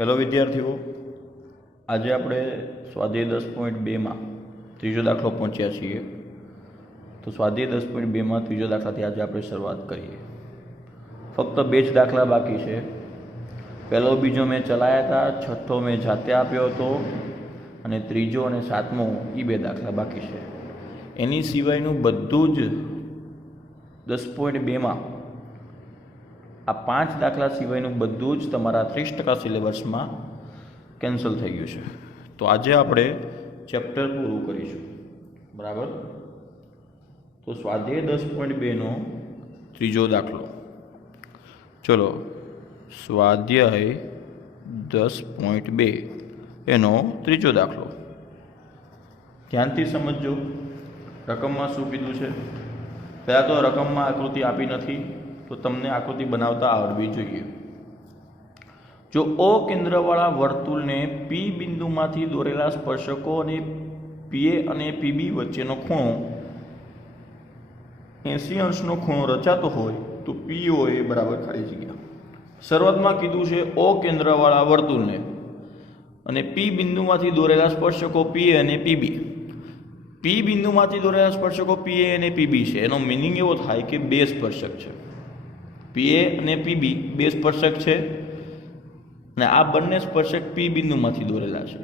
Hello વિદ્યાર્થીઓ, આજે આપણે સ્વાધ્યાય 10.2 માં ત્રીજો દાખલો પહોંચ્યા છીએ. તો સ્વાધ્યાય 10.2 માં ત્રીજો દાખલાથી આજે આપણે શરૂઆત કરીએ. ફક્ત બે જ દાખલા બાકી છે. પહેલો બીજો મેં ચલાવ્યા હતા, છઠ્ઠો મેં જાતે આપ્યો હતો અને ત્રીજો અને સાતમો એ બે દાખલા બાકી છે. એની સિવાયનું બધું જ 10.2 માં આ 5 દાખલા સિવાયનું બધું જ તમારા 30% સિલેબસમાં કેન્સલ થઈ ગયું છે. તો આજે આપણે ચેપ્ટર પૂરું કરીશું, બરાબર. તો સ્વાધ્યાય 10.2 નો ત્રીજો દાખલો. ચલો, સ્વાધ્યાય 10.2 એનો ત્રીજો દાખલો ધ્યાનથી સમજજો. રકમમાં શું કીધું છે? પહેલાં તો રકમમાં આકૃતિ આપી નથી, તો તમને આકૃતિ બનાવતા આવડવી જોઈએ. જો O કેન્દ્રવાળા વર્તુળને P બિંદુમાંથી દોરેલા સ્પર્શકો અને PA અને PB વચ્ચેનો ખૂણો 80 અંશનો ખૂણો રચાતો હોય તો POA બરાબર ખાલી જગ્યા. શરૂઆતમાં કીધું છે O કેન્દ્રવાળા વર્તુળને અને P બિંદુમાંથી દોરેલા સ્પર્શકો PA અને PB. P બિંદુમાંથી દોરેલા સ્પર્શકો PA અને PB છે. એનો મિનિંગ એવો થાય કે બે સ્પર્શક છે. PA અને PB બે સ્પર્શક છે અને આ બંને સ્પર્શક P બિંદુમાંથી દોરેલા છે.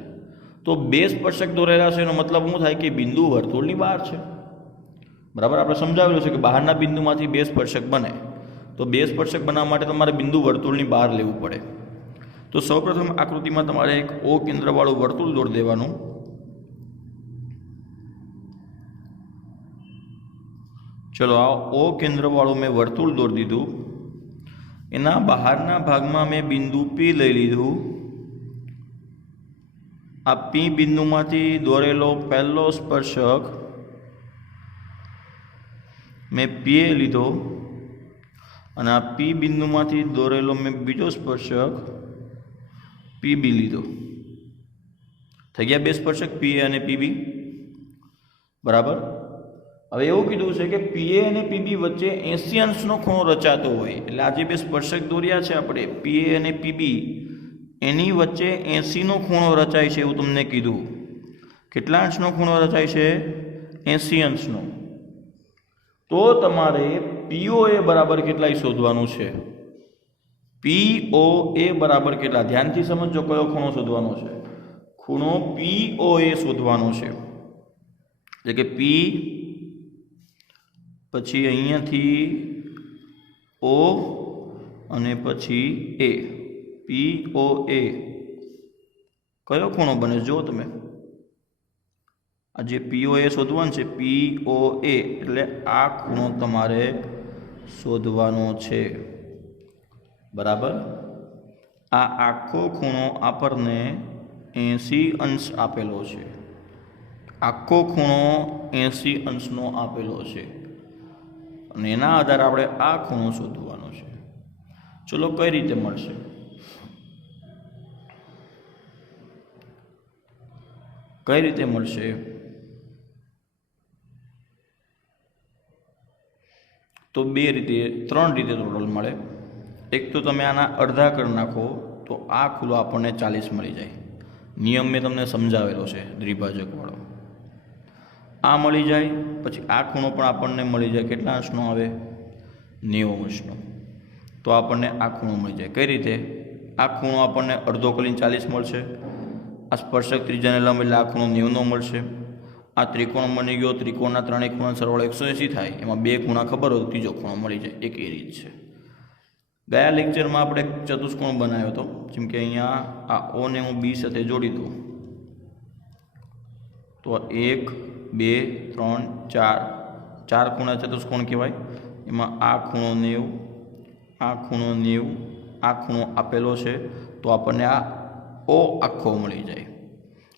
તો બે સ્પર્શક દોરેલા છે એનો મતલબ શું થાય કે બિંદુ વર્તુળની બહાર છે, બરાબર. આપણે સમજાવેલું છે કે બહારના બિંદુમાંથી બે સ્પર્શક બને, તો બે સ્પર્શક બનાવવા માટે તમારે બિંદુ વર્તુળની બહાર લેવું પડે. તો સૌપ્રથમ આકૃતિમાં તમારે એક O કેન્દ્રવાળું વર્તુળ દોરી દેવાનું. ચલો, આ O કેન્દ્રવાળું મેં વર્તુળ દોરી દીધું. એના બહારના ભાગમાં મેં બિંદુ P લઈ લીધું. આ P બિંદુમાંથી દોરેલો પહેલો સ્પર્શક મેં PA લીધો અને આ P બિંદુમાંથી દોરેલો મેં બીજો સ્પર્શક PB લીધો. થઈ ગયા બે સ્પર્શક PA અને PB, બરાબર. હવે એવું કીધું છે કે PA અને PB વચ્ચે 80 અંશનો ખૂણો રચાતો હોય, એટલે આ જે બે સ્પર્શક દોર્યા છે આપણે PA અને PB, એની વચ્ચે 80નો ખૂણો રચાય છે એવું તમને કીધું. કેટલા અંશનો ખૂણો રચાય છે? 80 અંશનો. તો તમારે POA બરાબર કેટલાય શોધવાનું છે. POA બરાબર કેટલા? ધ્યાનથી સમજો કયો ખૂણો શોધવાનો છે. ખૂણો POA શોધવાનો છે. એટલે કે P પછી અહીંયાથી O અને પછી A. POA કયો ખૂણો બને જો તમે. આ જે POA શોધવાનું છે, POA એટલે આ ખૂણો તમારે શોધવાનો છે, બરાબર. આ આખો ખૂણો આપણને 80 અંશ આપેલો છે. આખો ખૂણો 80 અંશનો આપેલો છે અને એના આધારે આપણે આ ખૂણો શોધવાનો છે. ચલો, કઈ રીતે મળશે? કઈ રીતે મળશે? તો બે રીતે, ત્રણ રીતે ટોટલ મળે. એક તો તમે આના અડધા કરી નાખો તો આ ખૂણો આપણને 40 મળી જાય. નિયમ મેં તમને સમજાવેલો છે દ્વિભાજકવાળો. આ મળી જાય, પછી આ ખૂણો પણ આપણને મળી જાય. કેટલા અંશનો આવે? 90 અંશનો. તો આપણને આ ખૂણો મળી જાય. કઈ રીતે? આ ખૂણો આપણને અડધો કરીને 40 મળશે. આ સ્પર્શક ત્રિજ્યાને લંબ એટલે આ ખૂણો 90નો મળશે. આ ત્રિકોણ બની ગયો. ત્રિકોણના ત્રણેય ખૂણા સરવાળો 180 થાય. એમાં બે ખૂણા ખબર હોય તો ત્રીજો ખૂણો મળી જાય. એક એ રીત છે. ગયા લેક્ચરમાં આપણે ચતુષ્કોણ બનાવ્યો હતો. જેમ કે અહીંયા આ O ને હું B સાથે જોડી દઉં તો 1 2 3 4 ચાર ખૂણા ચતુષ્કોણ કહેવાય. એમાં આ ખૂણો 90, આ ખૂણો 90, આ ખૂણો આપેલો છે. તો આપણને આ O આખો મળી જાય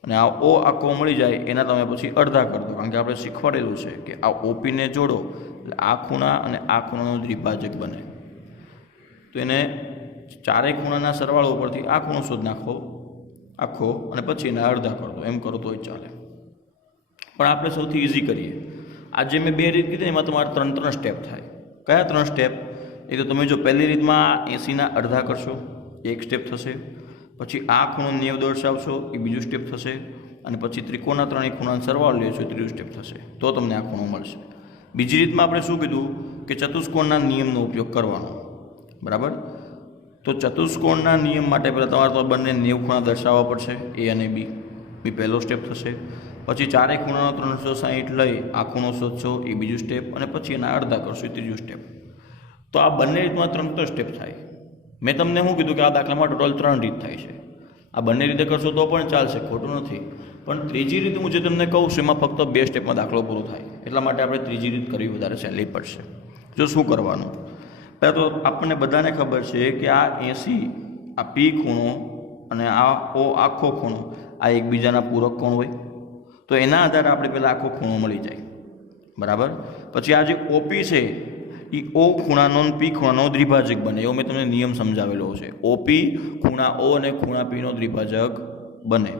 અને આ O આખો મળી જાય એના તમે પછી અડધા કરી દો, કારણ કે આપણે શીખવાડેલું છે કે આ OPને જોડો એટલે આ ખૂણા અને આ ખૂણાનું દ્વિભાજક બને. તો એને ચારેય ખૂણાના સરવાળો ઉપરથી આ ખૂણો શોધ નાખો આખો અને પછી એના અડધા કરી દો. એમ કરો તોય ચાલે, પણ આપણે સૌથી ઇઝી કરીએ. આજે મેં બે રીત કીધી, એમાં તમારે 3 સ્ટેપ થાય. કયા 3 સ્ટેપ? એ તો તમે જો પહેલી રીતમાં 80ના અડધા કરશો એક સ્ટેપ થશે. પછી આ ખૂણો 90 દર્શાવશો એ બીજું સ્ટેપ થશે, અને પછી ત્રિકોણના ત્રણેય ખૂણાનો સરવાળો લેશો એ ત્રીજું સ્ટેપ થશે, તો તમને આ ખૂણો મળશે. બીજી રીતમાં આપણે શું કીધું કે ચતુષ્કોણના નિયમનો ઉપયોગ કરવાનો. બરાબર, તો ચતુષ્કોણના નિયમ માટે પહેલાં તમારે તો બંને 90 ખૂણા દર્શાવવા પડશે, એ અને બી. બી પહેલો સ્ટેપ થશે. પછી ચારેય ખૂણાનો 360 લઈ આ ખૂણો શોધશો એ બીજું સ્ટેપ, અને પછી એના અડધા કરશો એ ત્રીજું સ્ટેપ. તો આ બંને રીતમાં 3 સ્ટેપ થાય. મેં તમને શું કીધું કે આ દાખલામાં ટોટલ 3 રીત થાય છે. આ બંને રીતે કરશો તો પણ ચાલશે, ખોટું નથી. પણ ત્રીજી રીત હું જે તમને કહું છું એમાં ફક્ત 2 સ્ટેપમાં દાખલો પૂરો થાય, એટલા માટે આપણે ત્રીજી રીત કરવી વધારે સહેલી પડશે. જો શું કરવાનું, પહેલાં તો આપણને બધાને ખબર છે કે આ 80, આ પી ખૂણો અને આ ઓ આખો ખૂણો આ એકબીજાના પૂરક કોણ હોય, તો એના આધારે આપણે પહેલાં આખો ખૂણો મળી જાય. બરાબર, પછી આ જે ઓપી છે એ ઓ ખૂણાનો પી ખૂણાનો દ્વિભાજક બને, એવો મેં તમને નિયમ સમજાવેલો છે. ઓપી ખૂણા ઓ અને ખૂણા પીનો દ્વિભાજક બને.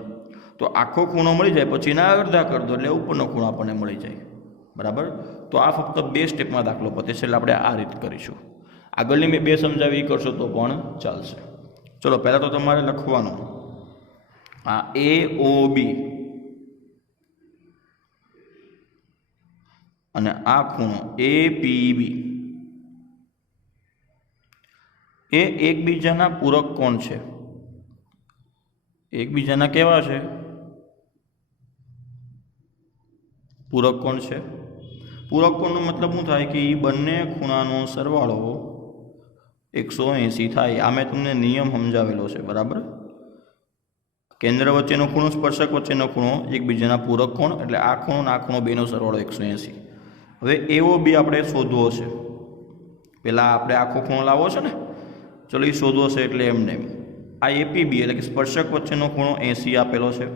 તો આખો ખૂણો મળી જાય પછી એના અડધા કરી દો એટલે ઉપરનો ખૂણો આપણને મળી જાય. બરાબર, તો આ ફક્ત 2 સ્ટેપમાં દાખલો પતે છે, એટલે આપણે આ રીત કરીશું. આગળની મેં 2 સમજાવી એ કરશો તો પણ ચાલશે. ચલો પહેલાં તો તમારે લખવાનું આ એ ઓ બી અને આ ખૂણો એ પી બી એ એકબીજાના પૂરક કોણ છે. એકબીજાના કેવા છે? પૂરક કોણ છે. પૂરક કોણનો મતલબ શું થાય કે એ બંને ખૂણાનો સરવાળો 180 થાય. આ મેં તમને નિયમ સમજાવેલો છે. બરાબર, કેન્દ્ર વચ્ચેનો ખૂણો, સ્પર્શક વચ્ચેનો ખૂણો એકબીજાના પૂરક કોણ, એટલે આ ખૂણો અને આ ખૂણો બેનો સરવાળો 180. હવે એવો બી આપણે શોધવો છે. પહેલાં આપણે આખો ખૂણો લાવવો છે ને, ચલો એ શોધવો છે. એટલે એમને આ એપી બી એટલે કે સ્પર્શક વચ્ચેનો ખૂણો 80 આપેલો છે,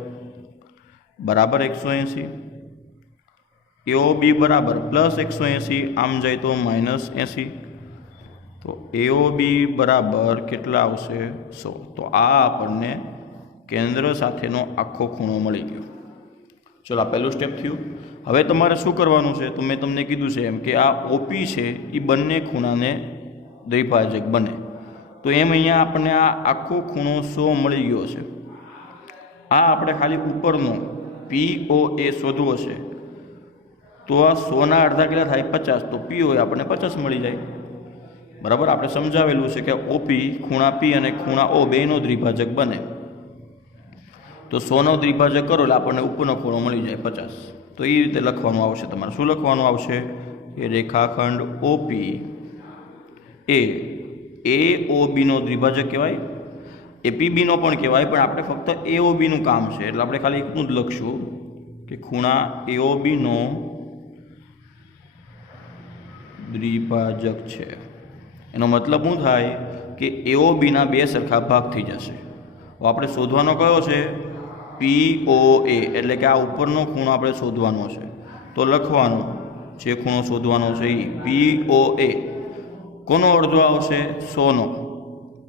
બરાબર 180. એઓ બી બરાબર +180, આમ જાય તો -80. તો એઓ બી બરાબર કેટલા આવશે? 100. તો આ આપણને કેન્દ્ર સાથેનો આખો ખૂણો મળી ગયો. ચલો આ પહેલું સ્ટેપ થયું. હવે તમારે શું કરવાનું છે? તો મેં તમને કીધું છે એમ કે આ ઓપી છે એ બંને ખૂણાને દ્વિભાજક બને. તો એમ અહીંયા આપણને આ આખો ખૂણો 100 મળી ગયો છે. આ આપણે ખાલી ઉપરનો PO એ શોધવો છે. તો આ 100ના અડધા કેટલા થાય? 50. તો PO એ આપણને 50 મળી જાય. બરાબર, આપણે સમજાવેલું છે કે ઓપી ખૂણા પી અને ખૂણા ઓ બેનો દ્વિભાજક બને. તો 100નો દ્વિભાજક કરો એટલે આપણને ઉપરનો ખૂણો મળી જાય 50. તો એ રીતે લખવાનું આવશે. તમારે શું લખવાનું આવશે? એ રેખાખંડ ઓપી એ ઓ બીનો દ્વિભાજક કહેવાય, એપીબીનો પણ કહેવાય, પણ આપણે ફક્ત એઓબીનું કામ છે એટલે આપણે ખાલી એકનું જ લખશું કે ખૂણા એઓબીનો દ્વિભાજક છે. એનો મતલબ શું થાય કે એઓબીના 2 સરખા ભાગ થઈ જશે. હવે આપણે શોધવાનો કયો છે? POA, એટલે કે આ ઉપરનો ખૂણો આપણે શોધવાનો છે. તો લખવાનો જે ખૂણો શોધવાનો છે એ POA કોનો અડધો આવશે? 100નો.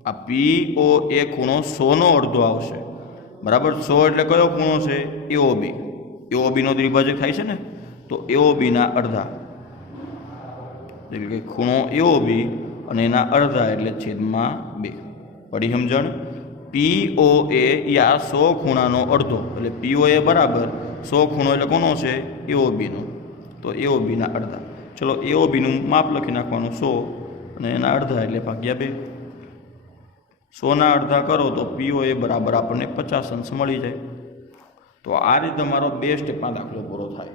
આ POA ખૂણો 100નો અડધો આવશે. બરાબર, 100 એટલે કયો ખૂણો છે? એઓબી. એઓબીનો દ્વિભાજક થાય છે ને, તો એઓબીના અડધા એટલે કે ખૂણો એઓબી અને એના અડધા એટલે છેદમાં 2. પડી સમજણ? POA એ આ 100 ખૂણાનો અડધો, એટલે POA બરાબર 100 ખૂણો એટલે કોનો છે? એઓબીનો. તો એઓબીના અડધા. ચલો એઓબીનું માપ લખી નાખવાનું 100 અને એના અડધા એટલે ભાગ્યા 2. 100ના અડધા કરો તો POA બરાબર આપણને 50 અંશ મળી જાય. તો આ રીતે તમારો 2 સ્ટેપમાં દાખલો પૂરો થાય.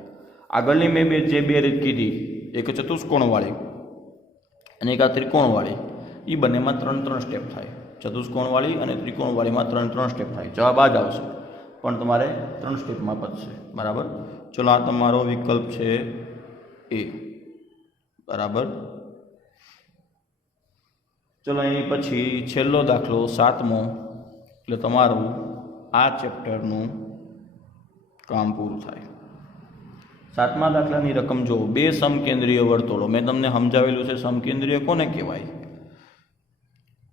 આગળની મેં જે 2 રીત કીધી, એક ચતુષ્કોણવાળી અને એક આ ત્રિકોણવાળી, એ બંનેમાં 3 સ્ટેપ થાય. ચતુષ્કોણવાળી અને ત્રિકોણવાળીમાં 3 સ્ટેપ થાય. જવાબ આ જ આવશે, પણ તમારે 3 સ્ટેપમાં પતશે. બરાબર, ચલો આ તમારો વિકલ્પ છે એ. બરાબર, ચલો એની પછી છેલ્લો દાખલો 7મો, એટલે તમારું આ ચેપ્ટરનું કામ પૂરું થાય. 7મા દાખલાની રકમ જો 2 સમકેન્દ્રીય વર્તુળો. મેં તમને સમજાવેલું છે સમકેન્દ્રીય કોને કહેવાય?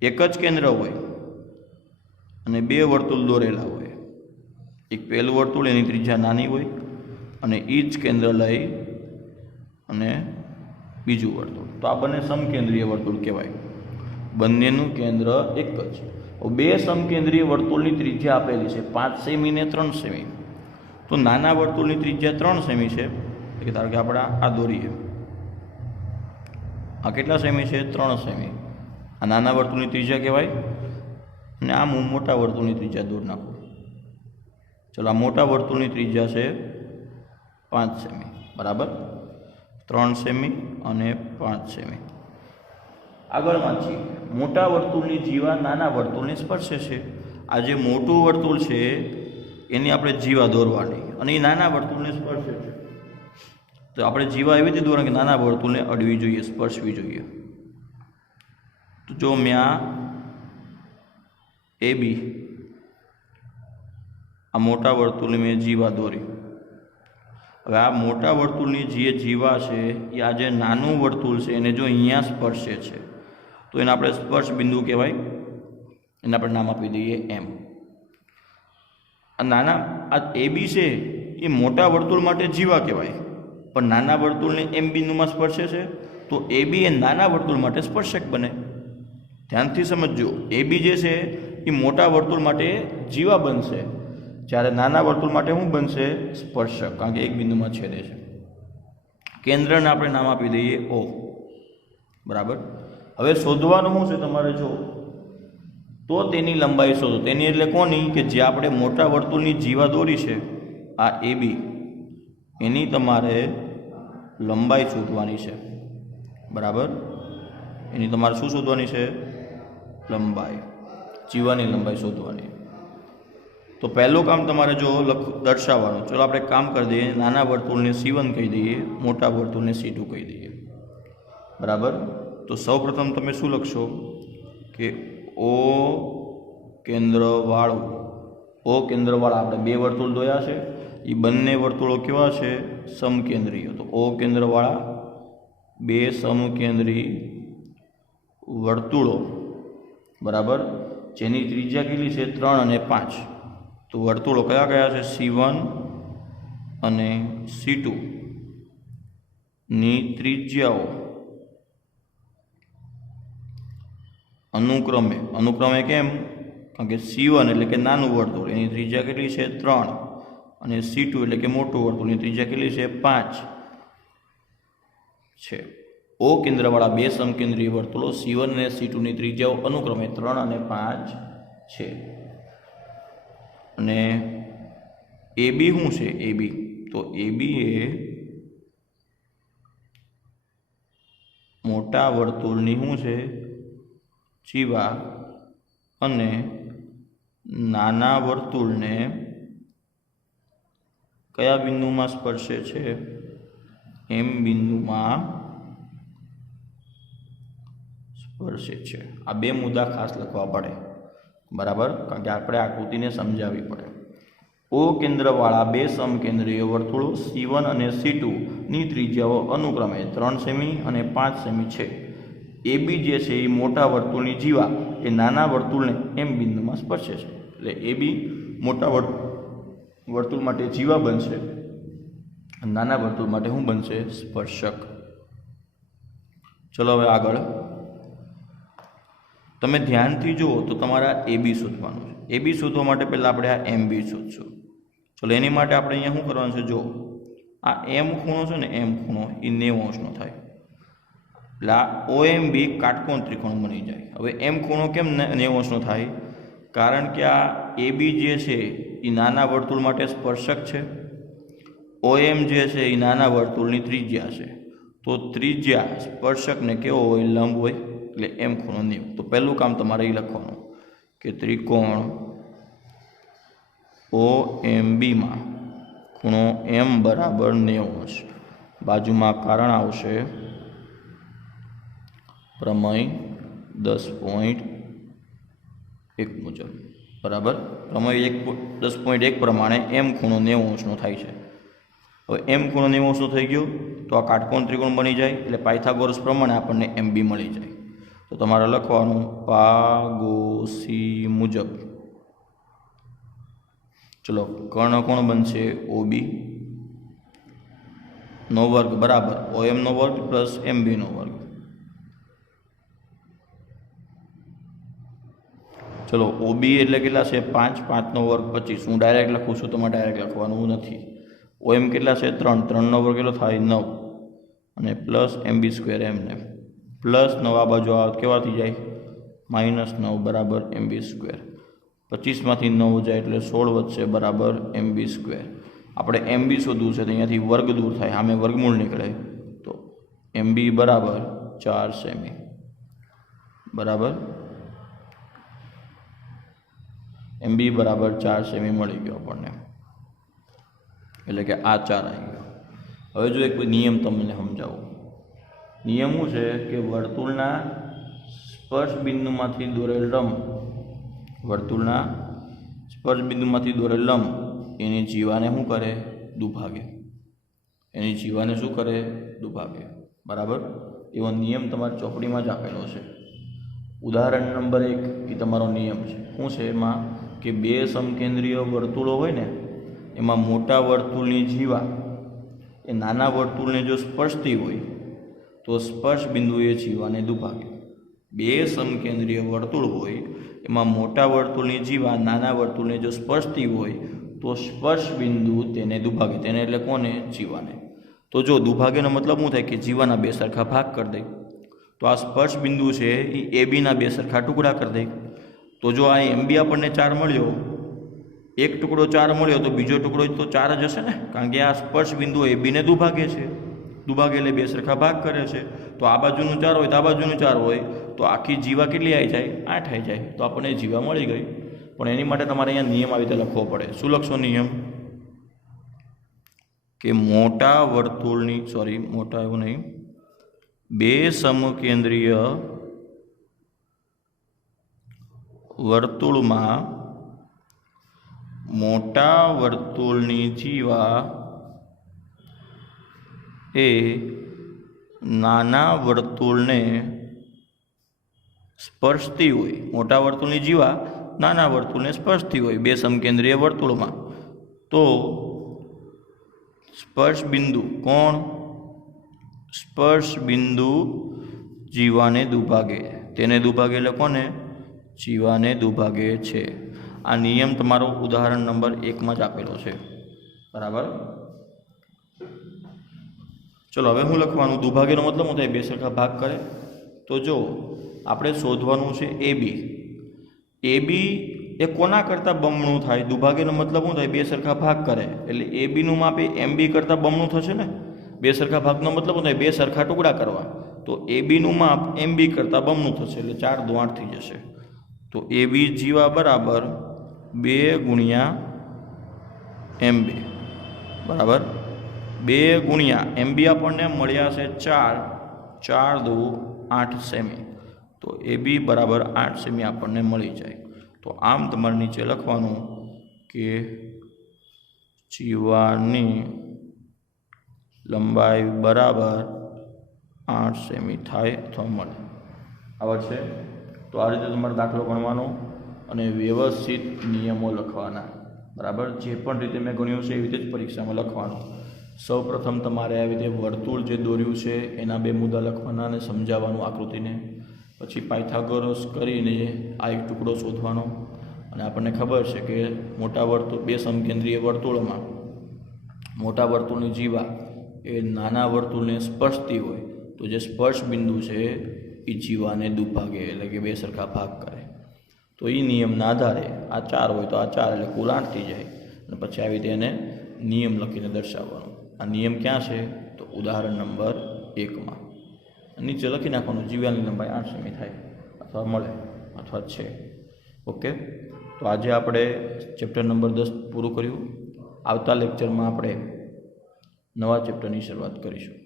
એક જ કેન્દ્ર હોય અને 2 વર્તુળ દોરેલા હોય. એક પહેલું વર્તુળ એની ત્રિજ્યા નાની હોય અને એ જ કેન્દ્ર લઈ અને બીજું વર્તુળ. તો આ બંને સમકેન્દ્રીય વર્તુળ કહેવાય. બંનેનું કેન્દ્ર એક જ. બે સમકેન્દ્રીય વર્તુળની ત્રિજ્યા આપેલી છે 5 સેમી ને 3 સેમી. તો નાના વર્તુળની ત્રિજ્યા 3 સેમી છે, એટલે ધારો કે આપણે આ દોરીએ, આ કેટલા સેમી છે? 3 સેમી. આ નાના વર્તુળની ત્રિજ્યા કહેવાય. અને આ મોટા વર્તુળની ત્રિજ્યા દૂર નાખો. ચલો, આ મોટા વર્તુળની ત્રિજ્યા છે 5 સેમી, બરાબર. 3 સેમી અને 5 સેમી. આગળ વાંચીએ. મોટા વર્તુળની જીવા નાના વર્તુળને સ્પર્શે છે. આ જે મોટું વર્તુળ છે એની આપણે જીવા દોરવાની, અને એ નાના વર્તુળને સ્પર્શે છે. તો આપણે જીવા એવી રીતે દોરવાની કે નાના વર્તુળને અડવી જોઈએ, સ્પર્શવી જોઈએ. તો જો મેં આ AB, આ મોટા વર્તુળની મેં જીવા દોરી. હવે આ મોટા વર્તુળની જે જીવા છે એ આ જે નાનું વર્તુળ છે એને જો અહીંયા સ્પર્શે છે તો એને આપણે સ્પર્શ બિંદુ કહેવાય. એને આપણે નામ આપી દઈએ M. આ નાના આ AB છે એ મોટા વર્તુળ માટે જીવા કહેવાય, પણ નાના વર્તુળને M બિંદુમાં સ્પર્શે છે તો AB એ નાના વર્તુળ માટે સ્પર્શક બને. ધ્યાનથી સમજજો, AB જે છે એ મોટા વર્તુળ માટે જીવા બનશે, જ્યારે નાના વર્તુળ માટે શું બનશે? સ્પર્શક, કારણ કે એક બિંદુમાં છેદે છે. કેન્દ્રને આપણે નામ આપી દઈએ O, બરાબર. હવે શોધવાનું શું છે તમારે? જો તો તેની લંબાઈ શોધો. તેની એટલે કોની? કે જે આપણે મોટા વર્તુળની જીવા દોરી છે આ AB, એની તમારે લંબાઈ શોધવાની છે, બરાબર. એની તમારે શું શોધવાની છે? લંબાઈ, જીવાની લંબાઈ શોધવાની. તો પહેલું કામ તમારે જો દર્શાવવાનું. ચલો આપણે કામ કરી દઈએ. નાના વર્તુળને C1 કહી દઈએ, મોટા વર્તુળને C2 કહી દઈએ, બરાબર. તો સૌપ્રથમ તમે શું લખશો? કે O કેન્દ્રવાળું. O કેન્દ્રવાળા આપણે બે વર્તુળ દોર્યા છે, એ બંને વર્તુળો કેવા છે? સમકેન્દ્રીય. તો O કેન્દ્રવાળા બે સમકેન્દ્રી વર્તુળો, બરાબર, જેની ત્રિજ્યા કેટલી છે? 3 અને 5. તો વર્તુળો કયા કયા છે? C1 અને C2 ની ત્રિજ્યાઓ અનુક્રમે કેમ? કારણ કે C1 એટલે કે નાનું વર્તુળ, એની ત્રિજ્યા કેટલી છે? 3, અને C2 એટલે કે મોટું વર્તુળ, એની ત્રિજ્યા કેટલી છે? 5 છે. O કેન્દ્રવાળા બે સમકેન્દ્રીય વર્તુળો C1 અને C2 ની ત્રિજ્યાઓ અનુક્રમે 3 અને 5 છે. અને AB શું છે? AB તો AB એ મોટા વર્તુળની શું છે? જીવા, અને નાના વર્તુળને કયા બિંદુમાં સ્પર્શે છે? M બિંદુમાં સ્પર્શે છે. આ બે મુદ્દા ખાસ લખવા પડે, બરાબર, કારણ કે આપણે આકૃતિને સમજાવવી પડે. O કેન્દ્રવાળા બે સમકેન્દ્રીય વર્તુળો C1 અને C2 ની ત્રિજ્યાઓ અનુક્રમે 3 સેમી અને 5 સેમી છે. AB જે છે એ મોટા વર્તુળની જીવા એ નાના વર્તુળને M બિંદુમાં સ્પર્શે છે. એટલે AB મોટા વર્તુળ માટે જીવા બનશે, નાના વર્તુળ માટે શું બનશે? સ્પર્શક. ચલો હવે આગળ તમે ધ્યાનથી જુઓ તો તમારે AB શોધવાનું છે. AB શોધવા માટે પહેલાં આપણે આ MB શોધશું. ચલો એની માટે આપણે અહીંયા શું કરવાનું છે? જો આ M ખૂણો છે ને, M ખૂણો એ 90 અંશનો થાય, એટલે આ OMB કાટકોણ ત્રિકોણ બની જાય. હવે M ખૂણો કેમ 90 અંશનો થાય? કારણ કે આ AB જે છે એ નાના વર્તુળ માટે સ્પર્શક છે, OM જે છે એ નાના વર્તુળની ત્રિજ્યા છે. તો ત્રિજ્યા સ્પર્શકને કેવો હોય? લંબ હોય, એટલે M ખૂણો 90. તો પહેલું કામ તમારે એ લખવાનું કે ત્રિકોણ OMB માં ખૂણો M બરાબર 90 અંશ. બાજુમાં કારણ આવશે પ્રમેય 10.1 મુજબ, બરાબર. પ્રમેય 10.1 પ્રમાણે M ખૂણો 90 અંશનો થાય છે. હવે M ખૂણો 90 અંશનો થઈ ગયો તો આ કાટકોણ ત્રિકોણ બની જાય, એટલે પાયથાગોરસ પ્રમાણે આપણને MB મળી જાય. તો તમારે લખવાનું પાગોસી મુજબ. ચલો, કર્ણ કોણ બનશે? OB નો વર્ગ બરાબર OM નો વર્ગ પ્લસ MB નો વર્ગ. ચલો OB એટલે કેટલા છે 5, 5નો વર્ગ 25. હું ડાયરેક્ટ લખું છું, તમારે ડાયરેક્ટ લખવાનું નથી. OM કેટલા છે 3, 3નો વર્ગ કેટલો થાય 9 અને પ્લસ MB² એમને પ્લસ 9 આ બાજુ કેવા થઈ જાય -9 બરાબર MB². 25માંથી 9 જાય એટલે 16 વધશે બરાબર MB². આપણે MB શોધવું છે તો અહીંયાથી વર્ગ દૂર થાય, સામે વર્ગમૂળ નીકળે તો MB બરાબર 4 સેમી બરાબર MB બરાબર 4 સેમી મળી ગયો આપણને, એટલે કે આ 4 આવી ગયો. હવે જો એક નિયમ તમને સમજાવું. નિયમ શું છે કે વર્તુળના સ્પર્શ બિંદુમાંથી દોરેલ લંબ, વર્તુળના સ્પર્શ બિંદુમાંથી દોરેલ લંબ એની જીવાને શું કરે દુભાગે, એની જીવાને શું કરે દુભાગે બરાબર. એવો નિયમ તમારી ચોપડીમાં જ આપેલો છે. ઉદાહરણ નંબર 1 એ તમારો નિયમ છે. શું છે એમાં કે બે સમકેન્દ્રીય વર્તુળો હોય ને એમાં મોટા વર્તુળની જીવા એ નાના વર્તુળને જો સ્પર્શતી હોય તો સ્પર્શ બિંદુ એ જીવાને દુભાગે. બે સમકેન્દ્રીય વર્તુળ હોય એમાં મોટા વર્તુળની જીવા નાના વર્તુળને જો સ્પર્શતી હોય તો સ્પર્શ બિંદુ તેને દુભાગે. તેને એટલે કોને જીવાને. તો જો દુભાગેનો મતલબ શું થાય કે જીવાના બે સરખા ભાગ કરી દે. તો આ સ્પર્શ બિંદુ છે એ ABના બે સરખા ટુકડા કરી દે. તો જો આ MB આપણને 4 મળ્યો, એક ટુકડો 4 મળ્યો તો બીજો ટુકડો તો 4 જ હશે ને, કારણ કે આ સ્પર્શ બિંદુ ABને દુભાગે છે. દુભાગે એટલે બે સરખા ભાગ કરે છે. તો આ બાજુનું 4 હોય તો આ બાજુનું 4 હોય તો આખી જીવા કેટલી આવી જાય 8 આવી જાય. તો આપણને જીવા મળી ગઈ. પણ એની માટે તમારે અહીંયા નિયમ આવી રીતે લખવો પડે. શું લખશો નિયમ કે મોટા વર્તુળની મોટા એવું નહીં, બે સમકેન્દ્રીય વર્તુળમાં મોટા વર્તુળની જીવા એ નાના વર્તુળને સ્પર્શતી હોય. મોટા વર્તુળની જીવા નાના વર્તુળને સ્પર્શતી હોય બે સમકેન્દ્રીય વર્તુળમાં તો સ્પર્શ બિંદુ કોણ સ્પર્શ બિંદુ જીવાને દુભાગે. તેને દુભાગે એટલે કોને જીવાને દુભાગે છે. આ નિયમ તમારો ઉદાહરણ નંબર 1માં જ આપેલો છે બરાબર. ચલો હવે હું લખવાનું દુભાગેનો મતલબ શું થાય બે સરખા ભાગ કરે. તો જો આપણે શોધવાનું છે AB. AB એ કોના કરતાં બમણું થાય? દુભાગેનો મતલબ શું થાય બે સરખા ભાગ કરે એટલે ABનું માપ એ MB કરતાં બમણું થશે ને. બે સરખા ભાગનો મતલબ શું થાય બે સરખા ટુકડા કરવા. તો ABનું માપ MB કરતાં બમણું થશે એટલે 4 દુ 8 થઈ જશે. તો AB જીવા બરાબર 2 ગુણ્યા MB બરાબર 2 ગુણ્યા MB આપણને મળ્યા છે 4, 4 દુ 8 સેમી. તો AB બરાબર 8 સેમી આપણને મળી જાય. તો આમ તમારે નીચે લખવાનું કે જીવાની લંબાઈ બરાબર 8 સેમી થાય અથવા મળે. આવડશે? તો આ રીતે તમારે દાખલો ગણવાનો અને વ્યવસ્થિત નિયમો લખવાના બરાબર. જે પણ રીતે મેં ગણ્યું છે એવી રીતે જ પરીક્ષામાં લખવાનું. સૌ પ્રથમ તમારે આવી રીતે વર્તુળ જે દોર્યું છે એના 2 મુદ્દા લખવાના અને સમજાવવાનું આકૃતિને. પછી પાયથાગોરસ કરીને આ એક ટુકડો શોધવાનો. અને આપણને ખબર છે કે મોટા વર્તુળ બે સમકેન્દ્રીય વર્તુળોમાં મોટા વર્તુળની જીવા એ નાના વર્તુળને સ્પર્શતી હોય તો જે સ્પર્શ બિંદુ છે એ જીવાને દુભાગે એટલે કે બે સરખા ભાગ કરે. તો એ નિયમના આધારે આ 4 હોય તો આ 4 એટલે કુલ 8 થઈ જાય. અને પછી આવી રીતે એને નિયમ લખીને દર્શાવવાનો. આ નિયમ ક્યાં છે? તો ઉદાહરણ નંબર 1માં. નીચે લખી નાખવાનું જીવાની લંબાઈ 8 સેમી થાય અથવા મળે અથવા છે. ઓકે. તો આજે આપણે ચેપ્ટર નંબર 10 પૂરું કર્યું. આવતા લેક્ચરમાં આપણે નવા ચેપ્ટરની શરૂઆત કરીશું.